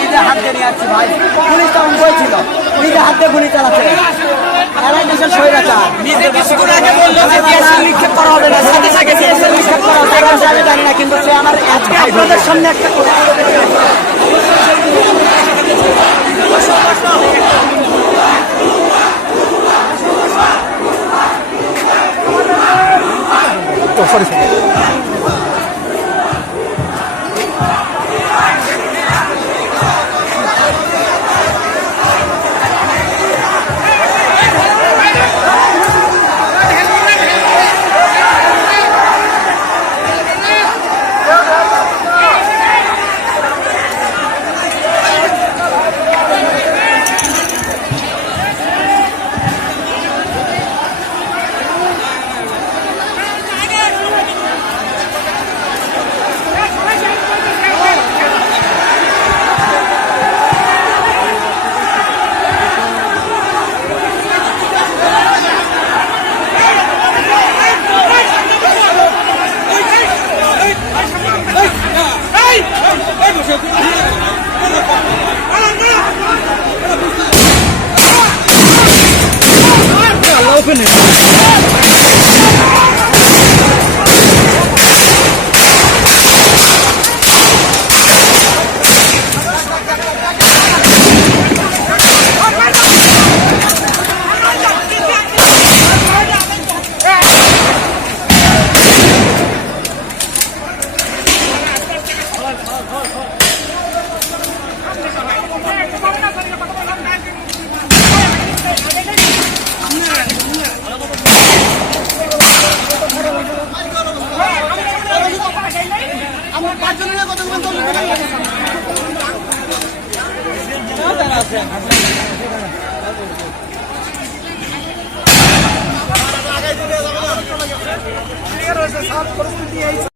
নিজে হাত দিয়ে নিয়ে আসছি ভাই পুলিশ তো অঙ্কই ছিল নিজে হাত গুলি চালাচ্ছে এরাই দেশের স্বৈরাচার নিজে কিছুক্ষণ আগে বলল যে নিক্ষেপ করা হবে না। সামনে একটা Open it. পরিস্থিতি